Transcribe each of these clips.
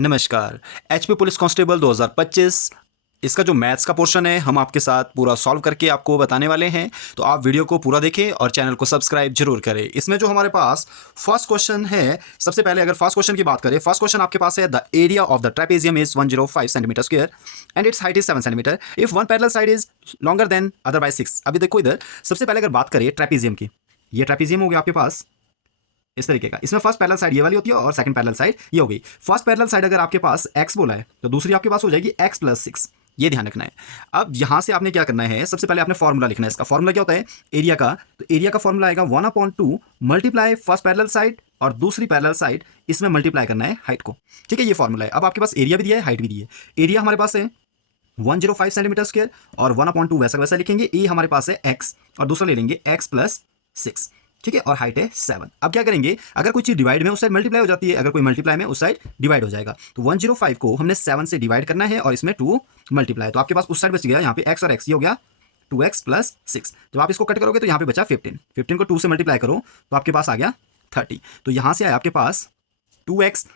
नमस्कार। HP police constable 2025 इसका जो मैथ्स का पोर्शन है हम आपके साथ पूरा सॉल्व करके आपको बताने वाले हैं। तो आप वीडियो को पूरा देखें और चैनल को सब्सक्राइब जरूर करें। इसमें जो हमारे पास फर्स्ट क्वेश्चन है, सबसे पहले अगर फर्स्ट क्वेश्चन की बात करें, फर्स्ट क्वेश्चन आपके पास है the area of the trapezium is 105 centimetre square and it's height is 7 centimetre if one parallel side is longer than other by 6। अभी देखो इधर सबसे पहले अगर बात करें ट्रेपेजियम की, ये ट्रेपेजियम हो गया आपके पास इस तरीके का। इसमें फर्स्ट पैरेलल साइड ये वाली होती है और सेकंड पैरेलल साइड ये हो गई। फर्स्ट पैरेलल साइड अगर आपके पास x बोला है तो दूसरी आपके पास हो जाएगी x + 6। ये ध्यान रखना है। अब यहां से आपने क्या करना है, सबसे पहले आपने फॉर्मूला लिखना है। इसका फॉर्मूला क्या होता है एरिया का, तो एरिया का फॉर्मूला आएगा 1/2 मल्टीप्लाई फर्स्ट पैरेलल साइड और दूसरी पैरेलल साइड, इसमें मल्टीप्लाई करना है हाइट को। ठीक है, ये फॉर्मूला है। अब आपके पास एरिया भी दिया है, हाइट भी दी है। एरिया हमारे पास है 105 सेंटीमीटर स्क्वायर और 1/2 वैसा वैसा लिखेंगे। ए हमारे पास है x और दूसरा ले लेंगे x + 6। ठीक है, और हाइट है 7। अब क्या करेंगे, अगर कोई चीज डिवाइड में उस साइड मल्टीप्लाई हो जाती है, अगर कोई मल्टीप्लाई में उस साइड डिवाइड हो जाएगा। तो 105 को हमने 7 से डिवाइड करना है और इसमें 2 मल्टीप्लाई, तो आपके पास उस साइड बच गया यहाँ पे x और x, ये हो गया 2x + 6। जब आप इसको कट करोगे तो यहाँ पे बचा 15 को 2 से मल्टीप्लाई करो तो आपके पास आ गया 30। तो यहाँ से आया आपके पास 2x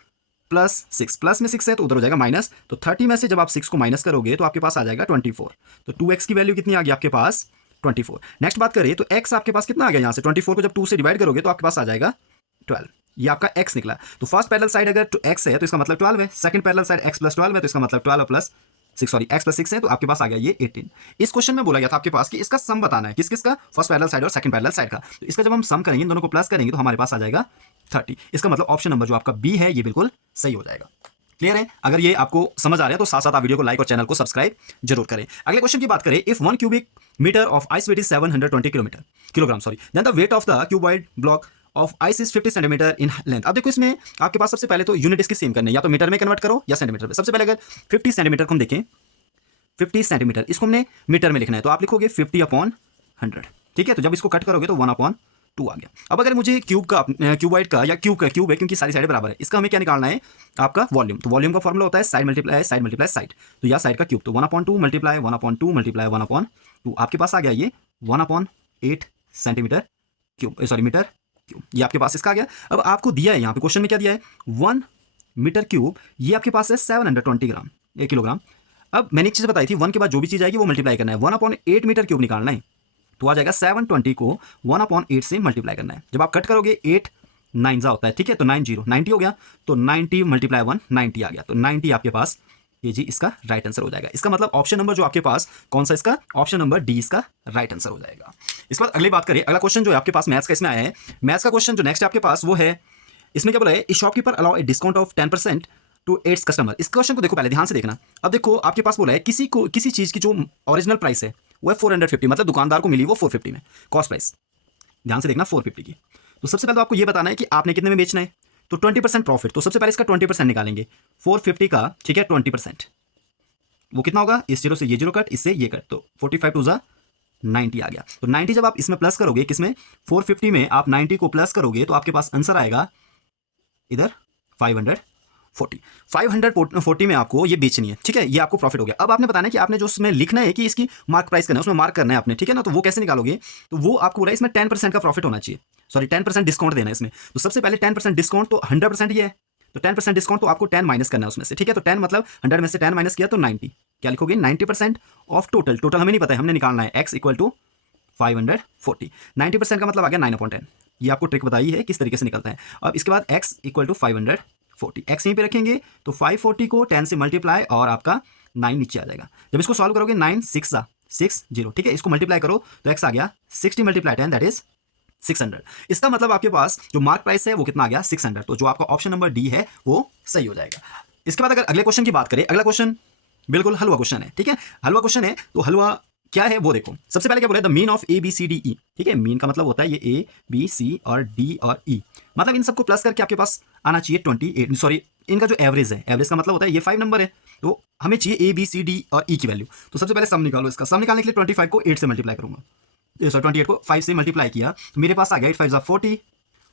+ 6, प्लस में 6 है तो उधर हो जाएगा माइनस। तो 30 में से जब आप 6 को माइनस करोगे तो आपके पास आ जाएगा 24। तो 2x की वैल्यू कितनी आ गई आपके पास 24। नेक्स्ट बात करें तो x आपके पास कितना आ गया, यहाँ से 24 को जब 2 से डिवाइड करोगे तो आपके पास आ जाएगा 12। ये आपका x निकला। तो फर्स्ट पैरेलल साइड अगर x है तो इसका मतलब 12 है, सेकंड पैरेलल साइड x + 12 है तो इसका मतलब 12 + 6 सॉरी x + 6 है तो आपके पास आ गया ये 18। इस क्वेश्चन में बोला गया था आपके पास कि इसका सम बताना है, किस किस का, फर्स्ट पैरेलल साइड और सेकंड पैरेलल साइड का। तो इसका जब हम सम करेंगे, इन दोनों को प्लस करेंगे तो हमारे पास आ जाएगा 30। इसका मतलब ऑप्शन नंबर जो आपका बी है ये बिल्कुल सही हो जाएगा। क्लियर है? अगर ये आपको समझ आ रहा है तो साथ साथ आप वीडियो को लाइक और चैनल को सब्सक्राइब जरूर करें। अगले क्वेश्चन की बात करें, if 1 cubic metre of ice weight is 720 kilogram then the weight of the cuboid block of ice is 50 centimetre in length. अब देखो इसमें आपके पास सबसे पहले तो यूनिट इसकी सेम करने, या तो मीटर में कन्वर्ट करो या सेंटीमीटर में। सबसे पहले अगर 50 सेंटीमीटर को हम देखें, 50 सेंटीमीटर इसको हमने मीटर में लिखना है तो आप लिखोगे 50/100। ठीक है, तो जब इसको कट करोगे तो 1/2 आ गया। अब अगर मुझे क्यूबॉइड का या क्यूब है क्योंकि सारी साइड बराबर है, इसका हमें क्या निकालना है आपका वॉल्यूम। तो वॉल्यूम का फॉर्मूला होता है साइड मल्टीप्लाई साइड। तो या साइड का क्यूब, तो 1/2 मल्टीप्लाई 1/2 आपके पास आ गया ये 1/8 centimetre cube, sorry metre cube. ये आपके पास इसका आ गया। अब आपको दिया है यहाँ पे क्वेश्चन में क्या दिया है 1 मीटर क्यूब, ये आपके पास है 720 ग्राम, 1 किलोग्राम। अब मैंने एक चीज बताई थी, 1 के बाद जो भी चीज आएगी वो मल्टीप्लाई करना है। 1/8 मीटर क्यूब निकालना है तो आ जाएगा 720 को 1/8 से मल्टीप्लाई करना है। जब आप कट करोगे 8 9 होता है। ठीक है, तो 90 हो गया, तो 90 × 1 90 आ गया। तो 90 आपके पास ये जी इसका राइट आंसर हो जाएगा। इसका मतलब ऑप्शन नंबर जो आपके पास कौन सा, इसका ऑप्शन नंबर डी इसका राइट आंसर हो जाएगा। इसके बाद अगली बात करें, अगला क्वेश्चन जो है आपके पास मैथ्स का इसमें आया है। मैथ्स का क्वेश्चन जो नेक्स्ट आपके पास वो है, इसमें क्या बोला है, shopkeeper allow a discount of 10% to its customer. इस क्वेश्चन को देखो पहले ध्यान से देखना। अब देखो आपके पास बोला है किसी चीज की जो ओरिजिनल प्राइस है वो है 450, मतलब दुकानदार को मिली वो 450 में कॉस्ट प्राइस। ध्यान से देखना 450 की। तो सबसे पहले तो आपको ये बताना है कि आपने कितने में बेचना है। तो 20% प्रॉफिट, तो सबसे पहले इसका 20% निकालेंगे 450 का। ठीक है, 20% वो कितना होगा, इस जीरो से ये जीरो कट, इससे ये कट, तो 45 2 × 90 आ गया। तो 90 जब आप इसमें प्लस करोगे, किसमें 450 में आप 90 को प्लस करोगे तो आपके पास आंसर आएगा इधर 540 में आपको ये बेचनी है। ठीक है, ये आपको प्रॉफिट हो गया। अब आपने बताना है कि आपने जो उसमें लिखना है कि इसकी मार्क प्राइस करना है, उसमें मार्क करना है आपने। ठीक है ना, तो वो कैसे निकालोगे, तो वो आपको बोला है इसमें 10% का प्रॉफिट होना चाहिए, सॉरी 10% डिस्काउंट देना है इसमें। तो सबसे पहले 10% डिस्काउंट, तो 100% ये है, तो 10% डिस्काउंट तो आपको 10 माइनस करना है उसमें से। ठीक है, तो 10 मतलब 100 में से 10 माइनस किया तो 90। क्या लिखोगे 90% ऑफ टोटल हमें नहीं पता है, हमने निकालना है x = 540। 90% का मतलब आ गया 9/10। ये आपको ट्रिक बताई है किस तरीके से निकलता है। अब इसके बाद x = 540, x यहीं पे रखेंगे तो 540 को 10 से मल्टीप्लाई और आपका 9 नीचे आ जाएगा। जब इसको सॉल्व करोगे 9 6 60। ठीक है, इसको मल्टीप्लाई करो तो x आ गया 60 × 10 दैट इज 600। इसका मतलब आपके पास जो मार्क प्राइस है वो कितना आ गया 600। तो जो आपका ऑप्शन नंबर डी है वो सही हो जाएगा। इसके बाद अगर अगले क्वेश्चन की बात करें, अगला क्वेश्चन बिल्कुल हलवा क्वेश्चन है। ठीक है, हलवा क्वेश्चन है, तो हलवा क्या है वो देखो। सबसे पहले क्या बोला है, the mean of A B C D E. ठीक है, मीन का मतलब होता है ये ए बी सी और डी और ई, मतलब इन सबको प्लस करके आपके पास आना चाहिए 28, सॉरी इनका जो एवरेज है, एवरेज का मतलब होता है ये 5 नंबर है, तो हमें चाहिए ए बी सी डी और ई की वैल्यू। तो सबसे पहले सम निकालो। इसका सम निकालने के लिए 25 को 8 से मल्टीप्लाई करूंगा, सॉरी 28 को 5 से मल्टीप्लाई किया तो मेरे पास आ गया 8 5 40,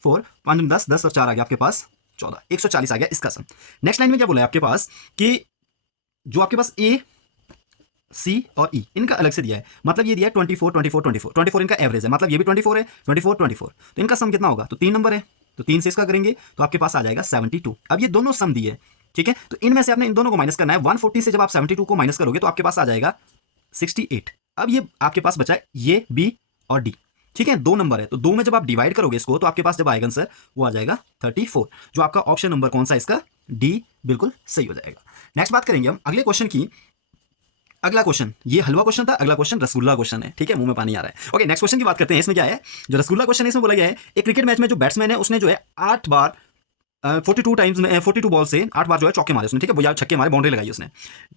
4 5 10 10 और 4 आ गया आपके पास 14, 140 आ गया इसका सम। नेक्स्ट लाइन में क्या बोला है आपके पास कि जो आपके पास ए सी और ई इनका अलग से दिया है, मतलब ये दिया है 24 इनका एवरेज है, मतलब ये भी 24 है, 24 तो इनका सम कितना होगा, तो 3 नंबर है, तो 3 से इसका करेंगे तो आपके पास आ जाएगा 72। अब ये दोनों सम दिए ठीक है, तो इनमें से आपने इन दोनों को माइनस करना है। 140 से जब आप 72 को माइनस करोगे तो आपके पास आ जाएगा 68। अब ये आपके पास बचा है ये बी और डी। ठीक है, दो नंबर है, तो दो में जब आप डिवाइड करोगे इसको तो आपके पास जब आएगा आंसर वो आ जाएगा 34, जो आपका ऑप्शन नंबर कौन सा है इसका, डी, बिल्कुल सही हो जाएगा। नेक्स्ट बात करेंगे हम अगले क्वेश्चन की। अगला क्वेश्चन ये हलवा क्वेश्चन था, अगला क्वेश्चन रसगुल्ला क्वेश्चन है। ठीक है, मुंह में पानी आ रहा है। ओके, नेक्स्ट क्वेश्चन की बात करते हैं। इसमें क्या है, जो रसगुल्ला क्वेश्चन है इसमें बोला गया है एक क्रिकेट मैच में जो बैट्समैन है उसने जो है 8 बार 42 टाइम्स में 42 बॉल से 8 बार जो है चौके मारे उसने। ठीक है, वो या छक्के मारे, बाउंड्री लगाई उसने।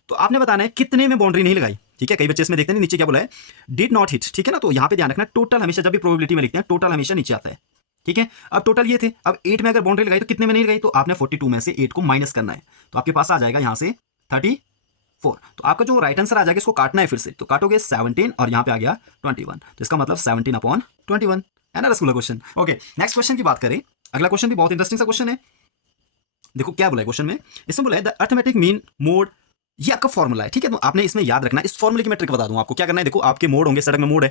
तो आपने बताना है कितने में बाउंड्री नहीं लगाई। ठीक है, कई बच्चे इसमें देखते हैं नीचे क्या बोला है, डिड नॉट हिट। ठीक है ना, तो यहाँ पे ध्यान रखना टोटल हमेशा जब भी प्रोबेबिलिटी में लिखते हैं टोटल हमेशा नीचे आता है। ठीक है, अब टोटल ये थे, अब 8 में अगर बाउंड्री लगाई तो कितने में नहीं लगाई, तो आपने 42 में से 8 को माइनस करना है, तो आपके पास आ जाएगा यहाँ से 34। तो आपका जो राइट आंसर आ जाएगा इसको काटना है फिर से, तो काटोगे 17 और यहाँ पे आ गया 21, तो इसका मतलब 17/21 है ना rasgulla question. Okay, next question की बात करें। अगला क्वेश्चन भी बहुत इंटरेस्टिंग सा क्वेश्चन है। देखो क्या बोला है क्वेश्चन में, इसमें बोला है द अर्थमेटिक मीन मोड, ये आपका फॉर्मूला है। ठीक है, तो आपने इसमें याद रखना, इस फॉर्मूले की मैं ट्रिक बता दूं आपको। क्या करना है, देखो आपके मोड होंगे, सड़क में मोड है।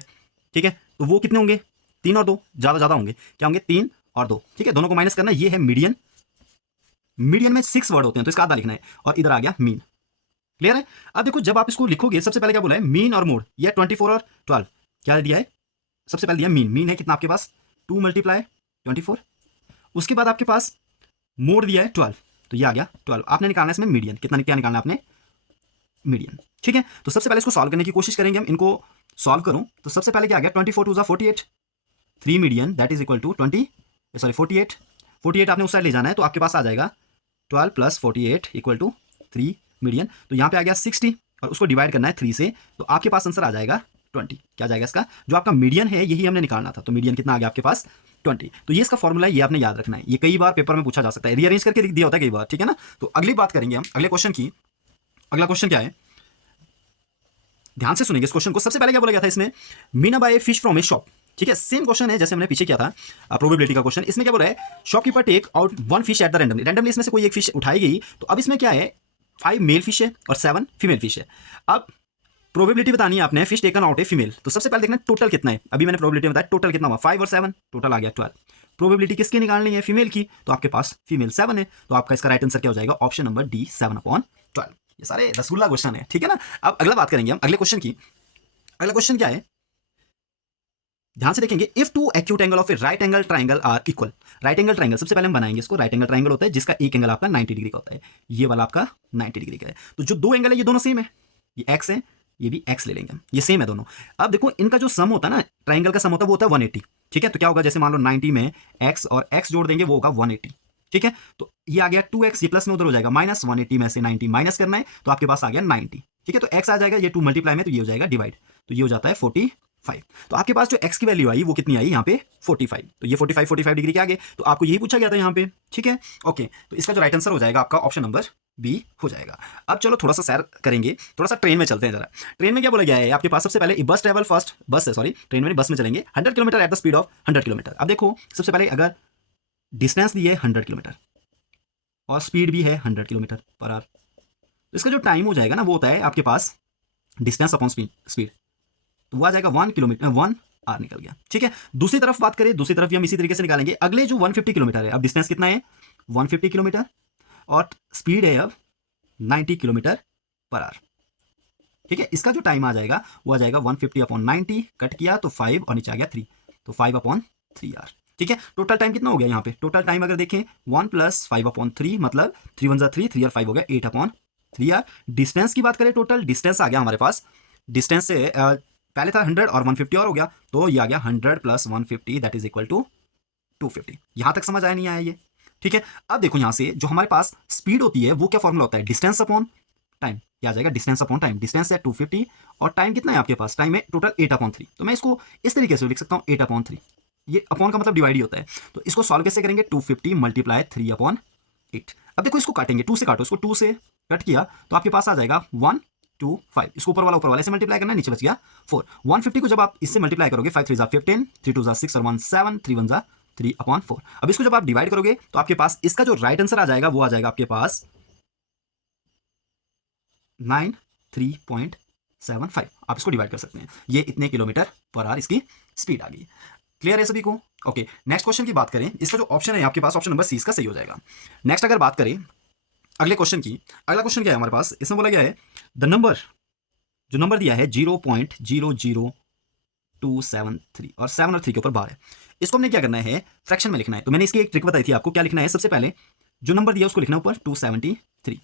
ठीक है, तो वो कितने होंगे, 3 और 2, ज्यादा होंगे, क्या होंगे 3 और 2। ठीक है, दोनों को माइनस करना, ये है मीडियन, मीडियन में 6 वर्ड होते हैं तो इसका आधा लिखना है, और इधर आ गया मीन। क्लियर है। अब देखो जब आप इसको लिखोगे सबसे पहले क्या बोला है, मीन और मोड, ये 24 और 12 क्या दिया है, सबसे पहले दिया मीन। मीन है कितना आपके पास, 2 × 24। उसके बाद आपके पास मोड दिया है 12, तो ये आ गया 12। आपने निकालना है इसमें मीडियन, कितना क्या निकालना है आपने, मीडियन। ठीक है, तो सबसे पहले इसको सॉल्व करने की कोशिश करेंगे हम। इनको सॉल्व करूं तो सबसे पहले क्या आ गया, 24 2 48, 3 median that is equal to 48। 48 आपने उस साइड ले जाना है, तो आपके पास आ जाएगा 12 + 48 इक्वल टू 3 मीडियन। तो यहाँ पे आ गया 60 और उसको डिवाइड करना है 3 से, तो आपके पास आंसर आ जाएगा 20। क्या जाएगा इसका, जो आपका मीडियन है यही हमने निकालना था, तो मीडियन कितना आ गया आपके पास 20। तो ये इसका फॉर्मूला है, ये आपने याद रखना है, ये कई बार पेपर में पूछा जा सकता है, रीअरेंज करके लिख दिया होता है कई बार। ठीक है ना, तो अगली बात करेंगे हम अगले क्वेश्चन की। अगला क्वेश्चन क्या है, ध्यान से सुनेंगे इस क्वेश्चन को। सबसे पहले क्या बोला गया था इसमें, Meena buy fish from a shop. ठीक है, सेम क्वेश्चन है जैसे हमने पीछे किया था प्रोबेबिलिटी का क्वेश्चन। इसमें क्या बोला है, shopkeeper take out 1 fish at the randomly इसमें से कोई एक फिश उठाई गई। तो अब इसमें क्या है, 5 मेल फिश है और 7 फीमेल फिश है। अब प्रोबेबिलिटी बतानी है आपने, फिश टेकन आउट है फीमेल, तो सबसे पहले देखना टोटल कितना है। अभी मैंने प्रोबेबिलिटी बताया टोटल कितना हुआ, 5 और 7, टोटल आ गया 12। प्रोबेबिलिटी किसकी निकालनी है, फीमेल की, तो आपके पास फीमेल 7 है, तो आपका इसका राइट आंसर क्या हो जाएगा, ऑप्शन नंबर डी, 7/12। ये सारे रसगुल्ला क्वेश्चन है। ठीक है ना, अब अगला बात करेंगे हम अगले क्वेश्चन की। अगला क्वेश्चन क्या है, ध्यान से देखेंगे, if two acute angle of a right angle triangle are equal. Right angle triangle सबसे पहले हम बनाएंगे इसको। राइट एंगल ट्राइंगल होता है जिसका एक एंगल आपका 90 डिग्री का होता है, ये वाला आपका 90 डिग्री का है। तो जो दो एंगल है ये दोनों सेम है, ये एक्स है, ये भी एक्स ले लेंगे हम, ये सेम है दोनों। अब देखो इनका जो सम होता है ना, ट्राइंगल का सम होता है वो होता है 180। ठीक है, तो क्या होगा, जैसे मान लो 90 में एक्स और एक्स जोड़ देंगे वो होगा 180। ठीक है, तो ये आ गया 2x, ये प्लस में उधर हो जाएगा माइनस, 180 में से 90 माइनस करना है, तो आपके पास आ गया 90। ठीक है, तो x आ जाएगा, ये 2 मल्टीप्लाई में, तो ये हो जाएगा डिवाइड, तो ये हो जाता है 45। तो आपके पास जो x की वैल्यू आई वो कितनी आई यहाँ पे 45, तो ये 45 डिग्री के आगे, तो आपको यही पूछा गया था यहाँ पे। ठीक है, ओके, तो इसका जो राइट आंसर हो जाएगा आपका ऑप्शन नंबर बी हो जाएगा। अब चलो थोड़ा सा सैर करेंगे, थोड़ा सा ट्रेन में चलते हैं जरा। ट्रेन में क्या बोला गया है आपके पास, सबसे पहले बस ट्रेवल फर्स्ट, बस है सॉरी, ट्रेन में बस में चलेंगे 100 kilometre at the speed of 100 kilometre. अब देखो सबसे पहले अगर डिस्टेंस दी है 100 किलोमीटर और स्पीड भी है 100 किलोमीटर पर आवर, तो इसका जो टाइम हो जाएगा ना वो होता है आपके पास डिस्टेंस अपॉन स्पीड, तो वो आ जाएगा 1 किलोमीटर 1 आवर निकल गया। ठीक है, दूसरी तरफ बात करें, दूसरी तरफ भी हम इसी तरीके से निकालेंगे। अगले जो 150 किलोमीटर है, अब डिस्टेंस कितना है 150 किलोमीटर और स्पीड है अब 90 किलोमीटर पर आवर। ठीक है, इसका जो टाइम आ जाएगा वो आ जाएगा 150/90, कट किया तो 5 और नीचे आ गया 3, तो 5/3 आवर। ठीक है, टोटल टाइम कितना हो गया यहाँ पे, टोटल टाइम अगर देखें 1 + 5/3 मतलब 3 × 1 = 3, 3 और 5 हो गया 8/3 आवर। डिस्टेंस की बात करें, टोटल डिस्टेंस आ गया हमारे पास, डिस्टेंस से पहले था 100 और 150 और हो गया, तो ये आ गया 100 + 150 दैट इज इक्वल टू 250। यहां तक समझ आया नहीं आया ये। ठीक है, अब देखो यहां से जो हमारे पास स्पीड होती है वो क्या फॉर्मूला होता है, डिस्टेंस अपॉन टाइम। क्या आ जाएगा, डिस्टेंस अपॉन टाइम, डिस्टेंस है 250 और टाइम कितना है आपके पास, टाइम है टोटल 8/3। तो मैं इसको इस तरीके से लिख सकता हूँ 8/3, ये अपॉन का मतलब डिवाइड ही होता है। तो इसको सॉल्व कैसे करेंगे, 250 × 3/8। अब देखो इसको काटेंगे, 2 से काटो, इसको 2 से कट किया तो आपके पास आ जाएगा 1 2 5, इसको ऊपर वाला से मल्टीप्लाई करना है, नीचे बच गया 4। 150 को जब आप इससे मल्टीप्लाई करोगे 5 3 = 15, 3 2 = 6 और 1 7, 3 1 = 3/4। अब इसको जब आप डिवाइड करोगे तो आपके पास इसका जो राइट आंसर आ जाएगा वो आ जाएगा आपके पास 93.75। आप इसको डिवाइड कर सकते हैं, ये इतने किलोमीटर पर आवर इसकी स्पीड आ गई। क्लियर है सभी को। ओके, नेक्स्ट क्वेश्चन की बात करें, इसका जो ऑप्शन है आपके पास ऑप्शन नंबर सी इसका सही हो जाएगा। नेक्स्ट अगर बात करें अगले क्वेश्चन की, अगला क्वेश्चन क्या है हमारे पास, इसमें बोला गया है द नंबर, जो नंबर दिया है 0.00273 और 7 और 3 के ऊपर बार है, इसको हमने क्या करना है, फ्रैक्शन में लिखना है। तो मैंने इसकी एक ट्रिक बताई थी आपको, क्या लिखना है, सबसे पहले जो नंबर दिया उसको लिखना ऊपर 273।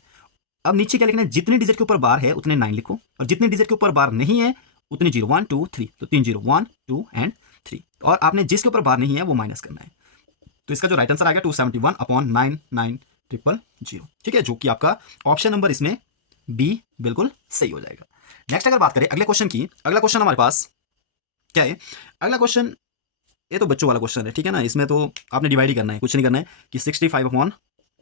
अब नीचे क्या लिखना है, जितने डिजिट के ऊपर बार है उतने 9 लिखो, और जितने डिजिट के ऊपर बार नहीं है उतने 0, 1 2 3, तो 3 0 1 2 एंड 3, और आपने जिसके ऊपर बार नहीं है वो माइनस करना है। तो इसका जो राइट आंसर आ गया 271 अपॉन 99000, ठीक है, जो कि आपका ऑप्शन नंबर इसमें बी बिल्कुल सही हो जाएगा। नेक्स्ट अगर बात करें अगले क्वेश्चन की, अगला क्वेश्चन हमारे पास क्या है, अगला क्वेश्चन, ये तो बच्चों वाला क्वेश्चन है, ठीक है ना, इसमें तो आपने डिवाइड ही करना है, कुछ नहीं करना है कि 65 अपॉन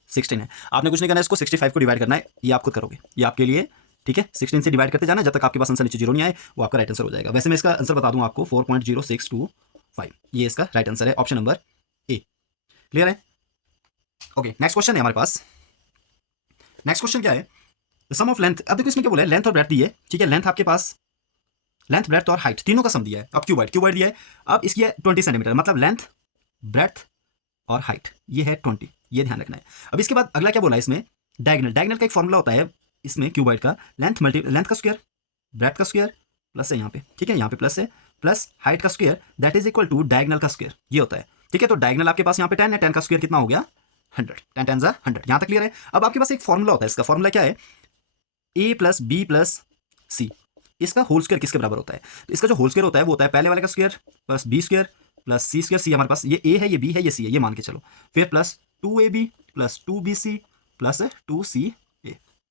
16 है, आपने कुछ नहीं करना है, इसको 65 को डिवाइड करना है, ये आप खुद करोगे, ये आपके लिए, ठीक है, 16 से डिवाइड करते जाना जब तक आपके पास आंसर नीचे 0 नहीं आए, वो आपका राइट आंसर हो जाएगा। वैसे मैं इसका आंसर बता दूं आपको 4.0625, ये इसका राइट आंसर है, ऑप्शन नंबर ए। क्लियर है? ओके, नेक्स्ट क्वेश्चन है हमारे पास, नेक्स्ट क्वेश्चन क्या है, सम ऑफ लेंथ। अब देखो इसमें क्या बोला है, लेंथ और ब्रेड्थ दी है, ठीक है, लेंथ आपके पास, लेंथ ब्रेड्थ और हाइट तीनों का सम दिया है, अब क्यूबाइड, क्यूबाइड दिया है, अब इसकी है 20 सेंटीमीटर, मतलब लेंथ ब्रेड्थ और हाइट ये है 20, ये ध्यान रखना है। अब इसके बाद अगला क्या बोला है इसमें, डायगनल, डायगनल का एक फॉर्मूला होता है इसमें क्यूबाइड का, लेंथ का स्क्वायर ब्रेड्थ का स्क्वायर प्लस है यहाँ पे, ठीक है, यहाँ पे प्लस है, प्लस हाइट का square that is equal to diagonal का स्क्वायर, ये होता है, ठीक है। तो डायगनल आपके पास यहाँ पे 10 है, 10 का स्क्वायर कितना हो गया 100, 10 10 100, यहाँ तक क्लियर है। अब आपके पास एक फॉर्मूला होता है, इसका फॉर्मूला क्या है, ए प्लस बी प्लस सी, इसका होल स्क्वायर किसके बराबर होता है, तो इसका जो होल स्क्वायर होता है वो होता है पहले वाले का square plus B square plus C square, C हमारे पास ये ए है, ये बी है, ये सी है, ये मान के चलो, फिर plus 2ab plus 2bc plus 2ca,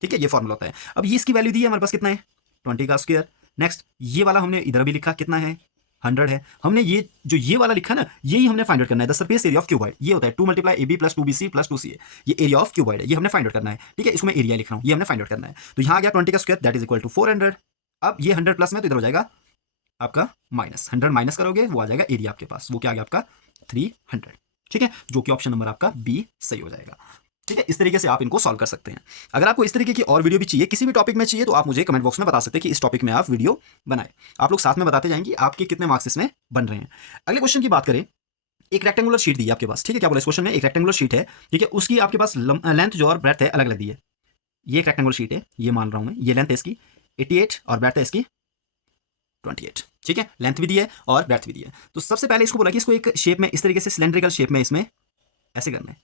ठीक है, ये फॉर्मूला होता है। अब ये इसकी वैल्यू दी है हमारे पास कितना है 20 का स्क्वायर। नेक्स्ट ये वाला हमने इधर भी लिखा कितना है 100 है, हमने ये जो ये वाला लिखा ना यही हमने फाइंड आउट करना है, the surface area of cuboid, ये होता है 2 multiply a b plus 2bc plus 2ca, ये एरिया ऑफ क्यूबाइड है, ये हमने फाइंड आउट करना है, ठीक है, इसको मैं एरिया लिख रहा हूँ, ये हमने फाइंड आउट करना है। तो यहाँ आ गया 20 का square that is equal to 400, अब ये 100 प्लस में तो इधर हो जाएगा आपका माइनस, 100 माइनस करोगे वो आ जाएगा एरिया आपके पास, वो क्या आ गया आपका 300, ठीक है, जो कि ऑप्शन नंबर आपका बी सही हो जाएगा। ठीक है, इस तरीके से आप इनको सॉल्व कर सकते हैं। अगर आपको इस तरीके की और वीडियो भी चाहिए, किसी भी टॉपिक में चाहिए, तो आप मुझे कमेंट बॉक्स में बता सकते हैं कि इस टॉपिक में आप वीडियो बनाए, आप लोग साथ में बताते जाएंगे आपके कितने मार्क्स इसमें बन रहे हैं। अगले क्वेश्चन की बात करें, एक रेक्टेंगुलर शीट दी है आपके पास, ठीक है, क्या बोला इस क्वेश्चन में, एक रेक्टेंगुलर शीट है, ठीक है, उसकी आपके पास लेंथ जो और ब्रेड्थ है अलग अलग दी है, ये एक रेक्टेंगुलर शीट है, ये मान रहा हूं मैं, ये लेंथ है इसकी 88 और ब्रेड्थ है इसकी 28, ठीक है, लेंथ भी दी है और ब्रेड्थ भी दी है। तो सबसे पहले इसको बोला कि इसको एक शेप में, इस तरीके से सिलेंड्रिकल शेप में इसमें ऐसे करना है,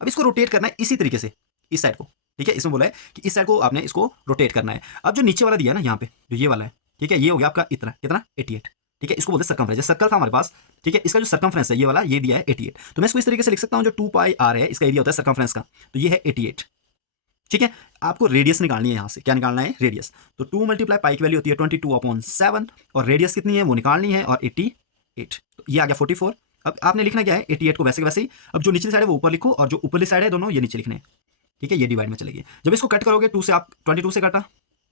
अब इसको रोटेट करना है इसी तरीके से इस साइड को, ठीक है, इसमें बोला है कि इस साइड को आपने इसको रोटेट करना है। अब जो नीचे वाला दिया है ना यहाँ पे, जो ये वाला है, ठीक है, ये हो गया आपका इतना कितना 88, ठीक है, इसको बोलते हैं सर्कमफ्रेंस, सर्कल था हमारे पास, ठीक है, इसका जो सर्कमफ्रेंस है ये वाला, ये दिया है 88, तो मैं इसको इस तरीके से लिख सकता हूँ, जो 2πr है इसका एरिया होता है सर्कमफ्रेंस का, तो ये है 88, ठीक है। आपको रेडियस निकालनी है, यहाँ से क्या निकालना है रेडियस, तो 2 मल्टीप्लाई पाई की वैल्यू होती है 22/7 और रेडियस कितनी है वो निकालनी है, और 88, तो ये आ गया 44। अब आपने लिखना क्या है 88 को वैसे के वैसे ही, अब जो निचली साइड है वो ऊपर लिखो और जो ऊपरली साइड है दोनों ये नीचे लिखने हैं, ठीक है, ये डिवाइड में चलेगी। जब इसको कट करोगे 2 से, आप 22 से कटा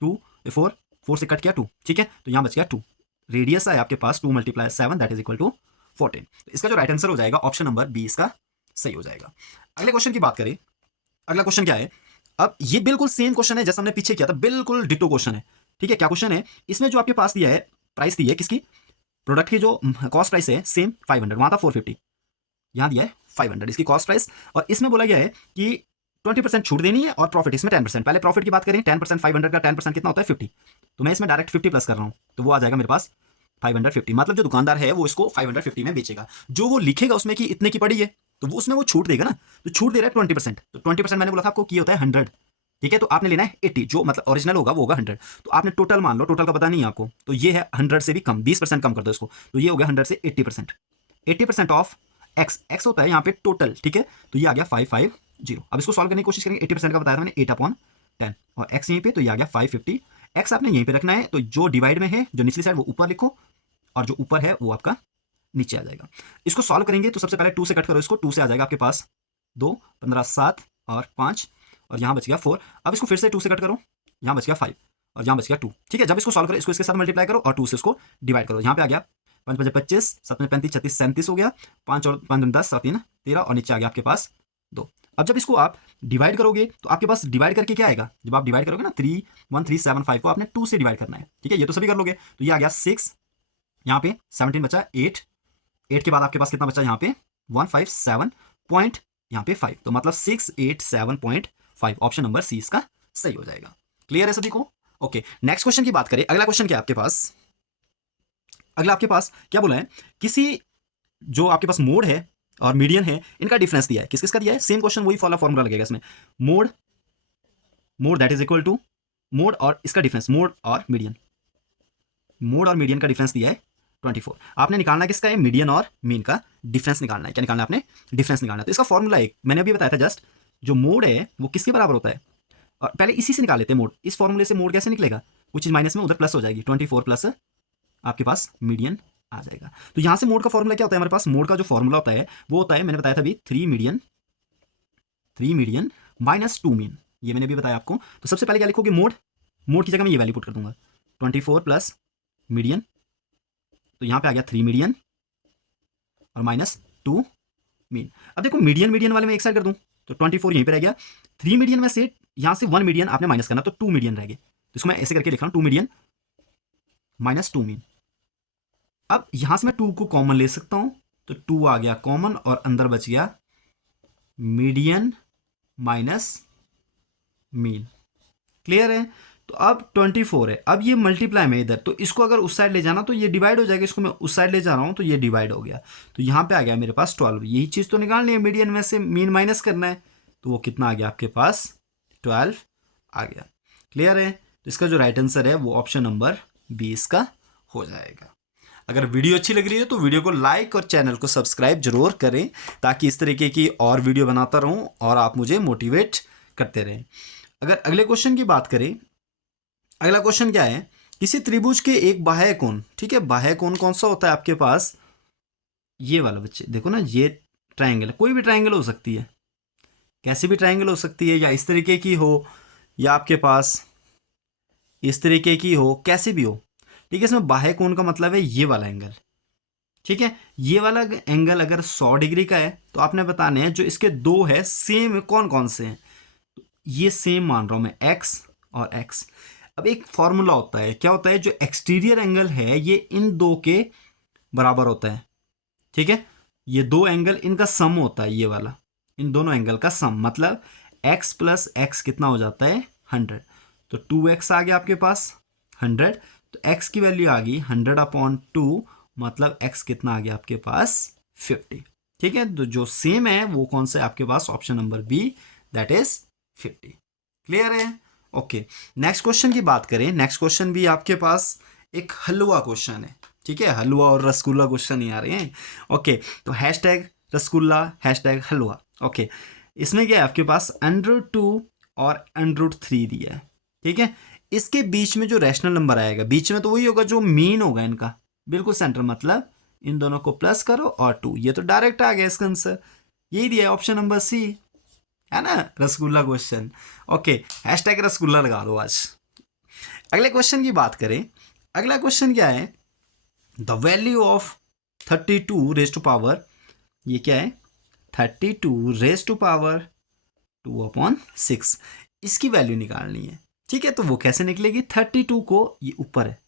2 4 4 से कट किया 2, ठीक है, तो यहाँ बच गया 2, रेडियस है आपके पास 2 multiply 7 that is equal to 14, तो इसका जो राइट आंसर हो जाएगा ऑप्शन नंबर बी इसका सही हो जाएगा। अगले क्वेश्चन की बात करें, अगला क्वेश्चन क्या है, अब ये बिल्कुल सेम क्वेश्चन है जैसा हमने पीछे किया था, बिल्कुल डिटो क्वेश्चन है, ठीक है। क्या क्वेश्चन है, इसमें जो आपके पास दिया है प्राइस दी है किसकी, प्रोडक्ट की जो कॉस्ट प्राइस है सेम 500, वहां था 450, यहाँ दिया है 500 इसकी कॉस्ट प्राइस, और इसमें बोला गया है कि 20% छूट देनी है और प्रॉफिट इसमें 10%। पहले प्रॉफिट की बात करें, 10% 500 का 10% कितना होता है 50, तो मैं इसमें डायरेक्ट 50 प्लस कर रहा हूँ, तो वो आ जाएगा मेरे पास 550, मतलब जो दुकानदार है वो इसको 550 में बेचेगा, जो वो लिखेगा उसमें कि इतने की पड़ी है तो वो उसमें वो छूट देगा ना, तो छूट दे रहा है 20%, तो 20% मैंने बोला था आपको की होता है 100, ठीक है, तो आपने लेना है 80, जो मतलब ओरिजिनल होगा वो होगा 100, तो आपने टोटल मान लो, टोटल का पता नहीं है आपको, तो ये है 100 से भी कम, 20% कम कर दो इसको, तो ये हो गया 100 से 80%, 80% ऑफ एक्स, एक्स होता है यहाँ पे टोटल, ठीक है, तो ये आ गया 550। अब इसको सॉल्व करने की कोशिश करेंगे, 80% का बताया था मैंने 8/10 और एक्स यहीं पे, तो ये आ गया 550, एक्स आपने यहीं पे रखना है, तो जो डिवाइड में है जो निचली साइड वो ऊपर लिखो और जो ऊपर है वो आपका नीचे आ जाएगा। इसको सॉल्व करेंगे तो सबसे पहले 2 से कट करो इसको, 2 से आ जाएगा आपके पास 2 15 7 और 5 और यहाँ बच गया 4, अब इसको फिर से 2 से कट करो, यहाँ बच गया 5 और यहाँ बच गया 2, ठीक है। जब इसको सॉल्व करो इसको इसके साथ मल्टीप्लाई करो और 2 से इसको डिवाइड करो, यहाँ पे आ गया 5 5 25 7 35 36 37 हो गया, 5 और 5 10 और 3 13 और नीचे आ गया आपके पास 2। अब जब इसको आप डिवाइड करोगे तो आपके पास डिवाइड करके क्या आएगा, जब आप डिवाइड करोगे ना 31375 को आपने 2 से डिवाइड करना है, ठीक है, ये तो सभी कर लोगे, तो ये आ गया 6, यहाँ पे 17 बचा 8 के बाद आपके पास कितना बचा यहाँ पे 157 पॉइंट यहाँ पे 5, तो मतलब 687.5 5। ऑप्शन नंबर सी इसका सही हो जाएगा। क्लियर है सभी को? ओके, नेक्स्ट क्वेश्चन की बात करें। अगला क्वेश्चन क्या है आपके पास? अगला आपके पास क्या बोला है? किसी जो आपके पास मोड है और मीडियन है, इनका डिफरेंस दिया है। किस किसका दिया है? सेम क्वेश्चन, वही फॉर्मूला लगेगा इसमें। Mode, mode that is equal to mode और इसका डिफरेंस, मोड और मीडियन। मोड और मीडियन का डिफरेंस दिया है 24। आपने निकालना किसका है? मीडियन और मीन का डिफरेंस निकालना है। क्या निकालना है आपने? डिफरेंस निकालना है। तो इसका फॉर्मूला एक मैंने अभी बताया था जस्ट, जो मोड है वो किसके बराबर होता है? और पहले इसी से निकाल लेते हैं मोड। इस फॉर्मूले से मोड कैसे निकलेगा? वो चीज़ माइनस में उधर प्लस हो जाएगी, 24 प्लस आपके पास मीडियन आ जाएगा। तो यहां से मोड का फॉर्मूला क्या होता है हमारे पास? मोड का जो फॉर्मूला होता है वो होता है, मैंने बताया था अभी, 3 मीडियन माइनस 2 मीन। ये मैंने भी बताया आपको। तो सबसे पहले क्या लिखोगे? मोड। मोड की जगह मैं ये वैल्यू पुट कर दूंगा, 24 प्लस मीडियन। तो यहां पे आ गया 3 मीडियन और माइनस 2 मीन। अब देखो मीडियन मीडियन वाले में एक साइड कर दूं तो 24 यहीं पे रह गया। 3 मीडियन में से यहां से 1 मीडियन आपने माइनस करना, तो 2 मीडियन रह गए। तो इसको मैं ऐसे करके लिख रहा हूं, 2 मीडियन माइनस 2 मीन। अब यहां से मैं 2 को कॉमन ले सकता हूं, तो 2 आ गया कॉमन और अंदर बच गया मीडियन माइनस मीन। क्लियर है? तो अब 24 है, अब ये मल्टीप्लाई में इधर, तो इसको अगर उस साइड ले जाना तो ये डिवाइड हो जाएगा। इसको मैं उस साइड ले जा रहा हूं तो ये डिवाइड हो गया। तो यहां पे आ गया मेरे पास 12। यही चीज तो निकालनी है, मीडियन में से मीन माइनस करना है। तो वो कितना आ गया आपके पास? 12 आ गया। क्लियर है? तो इसका जो राइट आंसर है वो ऑप्शन नंबर 20 का हो जाएगा। अगर वीडियो अच्छी लग रही है तो वीडियो को लाइक और चैनल को सब्सक्राइब जरूर करें, ताकि इस तरीके की और वीडियो बनाता रहूं और आप मुझे मोटिवेट करते रहें। अगर अगले क्वेश्चन की बात करें, अगला क्वेश्चन क्या है? किसी त्रिभुज के एक बाह्य कोण, ठीक है, बाह्य कोण कौन सा होता है आपके पास? ये वाला बच्चे देखो ना, ये ट्रायंगल है, कोई भी ट्रायंगल हो सकती है, कैसी भी ट्रायंगल हो सकती है, या इस तरीके की हो या आपके पास इस तरीके की हो, कैसी भी हो। ठीक है, इसमें बाह्य कोण का मतलब है ये वाला एंगल। ठीक है, ये वाला एंगल अगर 100 डिग्री का है तो आपने बताने हैं जो इसके दो है सेम कौन कौन से हैं। ये सेम मान रहा हूं मैं, एक्स और एक्स। अब एक फॉर्मूला होता है, क्या होता है? जो एक्सटीरियर एंगल है ये इन दो के बराबर होता है। ठीक है, ये दो एंगल इनका सम होता है, ये वाला इन दोनों एंगल का सम, मतलब x प्लस एक्स कितना हो जाता है? 100। तो 2x आ गया आपके पास 100, तो x की वैल्यू आ गई 100/2, मतलब x कितना आ गया आपके पास? 50। ठीक है, तो जो सेम है वो कौन सा है आपके पास? Option number B, that is 50। Clear है? ओके, नेक्स्ट क्वेश्चन की बात करें। नेक्स्ट क्वेश्चन भी आपके पास एक हलवा क्वेश्चन है। ठीक है, हलवा और रसगुल्ला क्वेश्चन ही आ रहे हैं। ओके, तो हैशटैग रसगुल्ला, हैशटैग हलवा। ओके, इसमें क्या है आपके पास? √2 और √3 दिया है। ठीक है, इसके बीच में जो रैशनल नंबर आएगा, बीच में तो वही होगा जो मीन होगा इनका, बिल्कुल सेंटर, मतलब इन दोनों को प्लस करो और 2। ये तो डायरेक्ट आ गया इसका आंसर, यही दिया है ऑप्शन नंबर सी, है ना, rasgulla question. Okay, hashtag rasgulla लगा दो आज। अगले क्वेश्चन की बात करें। अगला क्वेश्चन क्या है? The value of 32 raise to power, ये क्या है? 32 रेज टू पावर 2/6, इसकी वैल्यू निकालनी है। ठीक है, तो वो कैसे निकलेगी? 32 को, ये ऊपर है,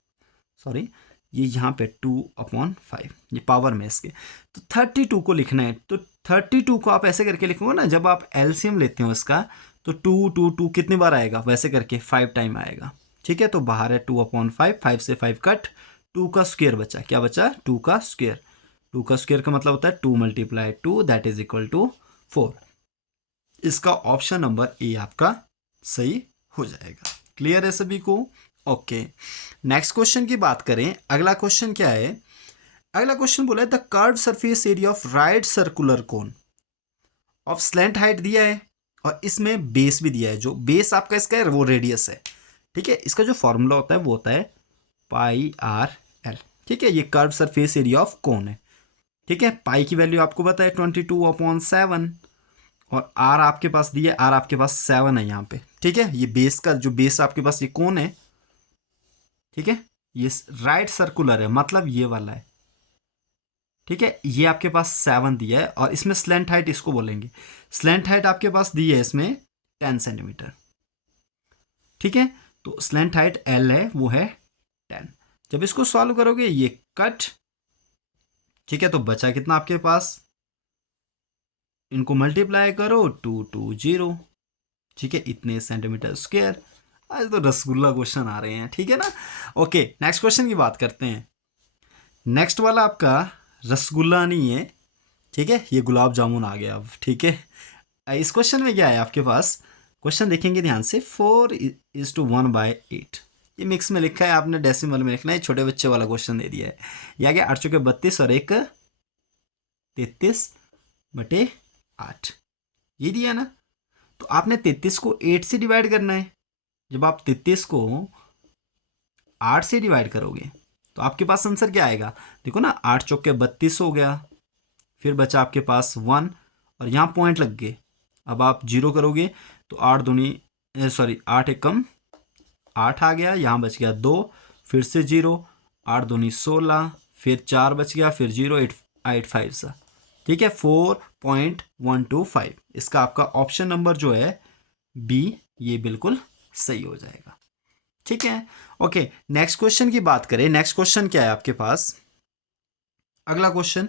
सॉरी, ये यहाँ पे 2/5, ये पावर में इसके, तो 32 को लिखना है। तो 32 को आप ऐसे करके लिखोगे ना, जब आप एलसीएम लेते हो इसका, तो 2 कितनी बार आएगा? वैसे करके 5 टाइम आएगा। ठीक है, तो बाहर है 2/5, 5 से 5 कट, 2 का स्क्वायर बचा। क्या बचा? 2 का स्क्वायर। 2 का स्क्वायर का मतलब होता है 2 × 2, दैट इज इक्वल टू 4। इसका ऑप्शन नंबर ए आपका सही हो जाएगा। क्लियर है सभी को? ओके, नेक्स्ट क्वेश्चन की बात करें। अगला क्वेश्चन क्या है? अगला क्वेश्चन बोला है the curve surface area of right circular cone of slant height दिया है, और इसमें बेस भी दिया है। जो बेस आपका इसका है वो रेडियस है। ठीक है, इसका जो फॉर्मूला होता है वो होता है πr/l। ठीक है, ये curve surface area of cone है। ठीक है, पाई की वैल्यू आपको पता है 22/7, और आर आपके पास दिया, आर आपके पास 7 है यहाँ पे। ठीक है, ये बेस का जो बेस आपके पास ये कौन है? ठीक है, ये राइट सर्कुलर है, मतलब ये वाला है। ठीक है, ये आपके पास 7 दिया है, और इसमें स्लैंट हाइट इसको बोलेंगे। स्लैंट हाइट आपके पास दी है इसमें 10 सेंटीमीटर। ठीक है, तो स्लैंट हाइट एल है, वो है 10। जब इसको सॉल्व करोगे ये कट, ठीक है, तो बचा कितना आपके पास? इनको मल्टीप्लाई करो, 2 2 0, ठीक है, इतने सेंटीमीटर स्क्वायर। आज तो रसगुल्ला क्वेश्चन आ रहे हैं, ठीक है ना। ओके, नेक्स्ट क्वेश्चन की बात करते हैं। नेक्स्ट वाला आपका रसगुल्ला नहीं है, ठीक है, ये गुलाब जामुन आ गया अब, ठीक है। इस क्वेश्चन में क्या है आपके पास, क्वेश्चन देखेंगे ध्यान से, 4:1/8, ये मिक्स में लिखा है, आपने डेसिमल में लिखना है, छोटे बच्चे वाला क्वेश्चन दे दिया है। ये आ गया 8 चौके 32 और 1 33/8, ये दिया ना। तो आपने 33 को 8 से डिवाइड करना है। जब आप 33 को 8 से डिवाइड करोगे तो आपके पास आंसर क्या आएगा, देखो ना, 8 चौके 32 हो गया, फिर बचा आपके पास 1 और यहाँ पॉइंट लग गए। अब आप जीरो करोगे तो 8 एक कम 8 आ गया, यहाँ बच गया 2, फिर से 0, 8 दूनी 16, फिर 4 बच गया, फिर 0, 8 5 सा, ठीक है, 4.125। इसका आपका ऑप्शन नंबर जो है बी, ये बिल्कुल सही हो जाएगा, ठीक है। ओके, नेक्स्ट क्वेश्चन की बात करें। नेक्स्ट क्वेश्चन क्या है आपके पास, अगला क्वेश्चन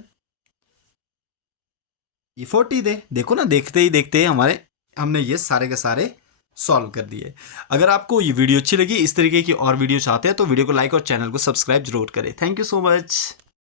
ये 40 दे, देखो ना, देखते ही देखते हमने ये सारे के सारे सॉल्व कर दिए। अगर आपको ये वीडियो अच्छी लगी, इस तरीके की और वीडियो चाहते हैं तो वीडियो को लाइक और चैनल को सब्सक्राइब जरूर करें। Thank you so much.